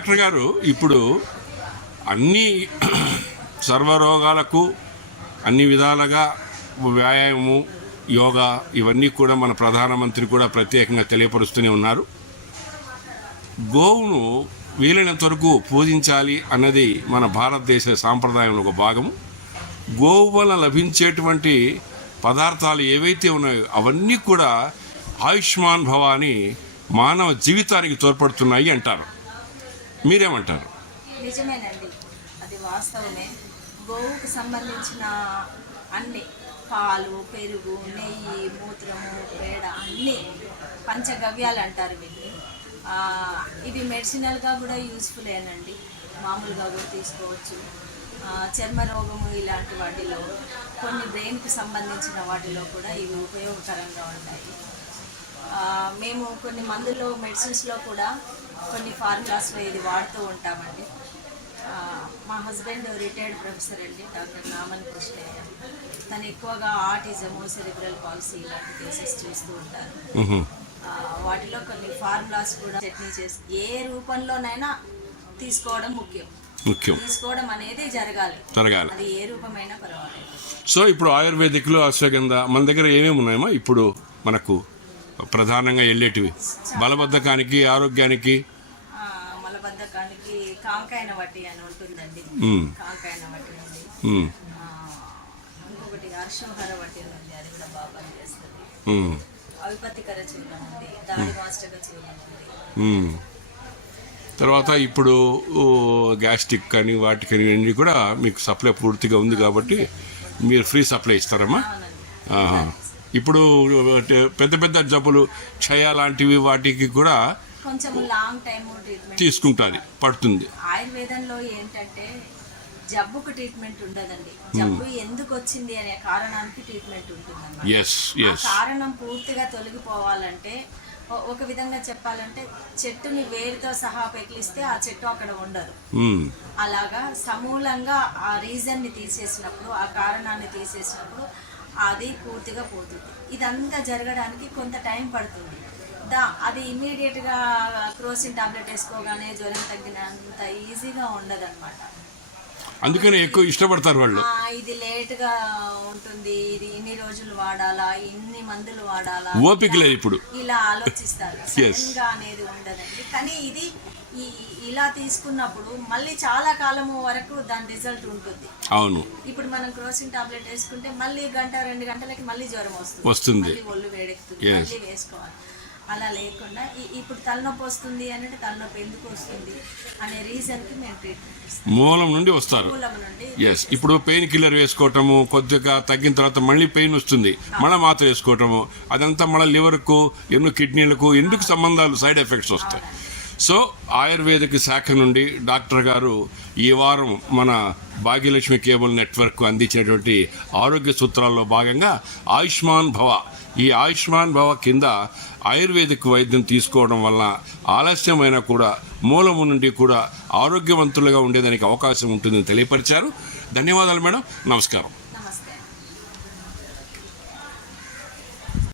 Doctor గారు ఇప్పుడు అన్ని సర్వరోగాలకు అన్ని విధాలుగా వ్యాయామము, యోగా ఇవన్నీ కూడా మన ప్రధానమంత్రి కూడా ప్రత్యేకంగా తెలియపరుస్తూనే ఉన్నారు. గోవును వీలైనంత వరకు పూజించాలి అన్నది మన భారతదేశ సాంప్రదాయంలో ఒక భాగము. గోవు వల్ల లభించేటువంటి పదార్థాలు ఏవైతే ఉన్నాయో అవన్నీ కూడా ఆయుష్మాన్ భవ అని మానవ జీవితానికి తోడ్పడుతున్నాయి అంటారు. మీరేమంటారు? నిజమేనండి, అది వాస్తవమే. గోవుకు సంబంధించిన అన్ని పాలు, పెరుగు, నెయ్యి, మూత్రము, పేడ అన్నీ పంచగవ్యాలు అంటారు వీటిని. ఇవి మెడిసినల్గా కూడా యూస్ఫుల్లేనండి, మామూలుగా కూడా తీసుకోవచ్చు. చర్మ రోగము ఇలాంటి వాటిలో, కొన్ని బ్రెయిన్కి సంబంధించిన వాటిలో కూడా ఇవి ఉపయోగకరంగా ఉంటాయి. మేము కొన్ని మందుల్లో, మెడిసిన్స్లో కూడా కొన్ని ఫార్ములాస్లో ఇది వాడుతూ ఉంటామండి. మా హస్బెండ్ రిటైర్డ్ ప్రొఫెసర్ అండి, డాక్టర్ నామన్ కృష్ణయ్య. తను ఎక్కువగా ఆటిజము, సెరిబ్రల్ పాలసీ ఇలాంటి కేసెస్ చూస్తూ ఉంటారు. వాటిలో కొన్ని ఫార్ములాస్ కూడా చట్నీ చేసి ఏ రూపంలోనైనా తీసుకోవడం ముఖ్యం. తీసుకోవడం అనేది జరగాలి, అది ఏ రూపమైనా పర్వాలేదు. సో ఇప్పుడు ఆయుర్వేదిక్లో అశ్వగంధ మన దగ్గర ఏమేమి ఉన్నాయమ్మా ఇప్పుడు మనకు ప్రధానంగా వెళ్ళేటివి? బలబద్ధకానికి, ఆరోగ్యానికి. మలబద్ధకానికి కాంకాయన వట్టి అని ఉంటుందండి, కాంకాయన వట్టి ఉంది. ఇంకొకటి అర్షోహర వట్టి ఉంది, అది కూడా బాగా పనిచేస్తుంది. అవిపత్తికర చూర్ణం ఉంది, దాడి మాస్టర్గా చూర్ణం ఉంది. తర్వాత ఇప్పుడు గ్యాస్ట్రిక్ కానీ వాటికని అన్నీ కూడా మీకు సప్లై పూర్తిగా ఉంది కాబట్టి మీరు ఫ్రీ సప్లై ఇస్తారమ్మా? ఇప్పుడు పెద్ద పెద్ద జబ్బులు, క్షయ లాంటివి వాటికి కూడా కొంచెం లాంగ్ టైం తీసుకుంటుంది, పడుతుంది. ఆయుర్వేదంలో ఏంటంటే జబ్బుకు ట్రీట్మెంట్ ఉండదండి, జబ్బు ఎందుకు వచ్చింది అనే కారణానికి ట్రీట్మెంట్ ఉంటుంది. కారణం పూర్తిగా తొలగిపోవాలంటే, ఒక విధంగా చెప్పాలంటే చెట్టుని వేరుతో సహా పెకిలిస్తే ఆ చెట్టు అక్కడ ఉండదు. అలాగా సమూలంగా ఆ రీజన్ని తీసేసినప్పుడు, ఆ కారణాన్ని తీసేసినప్పుడు అది పూర్తిగా పోతుంది. ఇదంతా జరగడానికి కొంత టైం పడుతుంది. అది ఇమ్మీడియట్గా క్రోసిన్ టాబ్లెట్ వేసుకోగానే జ్వరం తగ్గినంత ఈజీగా ఉండదు అనమాట. అందుకని ఎక్కువ ఇష్టపడతారు వాళ్ళు. ఇది లేట్గా ఉంటుంది, ఇది ఇన్ని రోజులు వాడాలా, ఇన్ని మందులు వాడాలా, ఓపిక లేదు ఇప్పుడు, ఇలా ఆలోచిస్తారు. సడన్గా అనేది ఉండదండి. కానీ ఇది ఇలా తీసుకున్నప్పుడు మళ్ళీ చాలా కాలము వరకు దాని రిజల్ట్ ఉంటుంది. అవును, ఇప్పుడు మనం క్రోసిన్ టాబ్లెట్ వేసుకుంటే మళ్ళీ 1-2 గంటలకి మళ్ళీ జ్వరం వస్తుంది, ఒళ్ళు వేడెక్కుతుంది, మళ్ళీ వేసుకోవాలి. అలా లేకుండా ఇప్పుడు తలనొప్పి వస్తుంది అంటే తలనొప్పి ఎందుకు వస్తుంది అనే రీజన్కి మేము ట్రీట్మెంట్ మూలం నుండి వస్తారు. ఇప్పుడు పెయిన్ కిల్లర్ వేసుకోవటము, కొద్దిగా తగ్గిన తర్వాత మళ్ళీ పెయిన్ వస్తుంది, మళ్ళీ మాత్ర వేసుకోవటము, అదంతా మళ్ళీ లివర్కు, ఎన్నో కిడ్నీలకు ఎందుకు సంబంధాలు, సైడ్ ఎఫెక్ట్స్ వస్తాయి. సో ఆయుర్వేదిక్ శాఖ నుండి డాక్టర్ గారు ఈ వారం మన భాగ్యలక్ష్మి కేబుల్ నెట్వర్క్ అందించేటువంటి ఆరోగ్య సూత్రాల్లో భాగంగా ఆయుష్మాన్ భవ, ఈ ఆయుష్మాన్ భవ కింద ఆయుర్వేదిక్ వైద్యం తీసుకోవడం వల్ల ఆలస్యమైన కూడా మూలము నుండి కూడా ఆరోగ్యవంతులుగా ఉండేదానికి అవకాశం ఉంటుందని తెలియపరిచారు. ధన్యవాదాలు మేడం, నమస్కారం.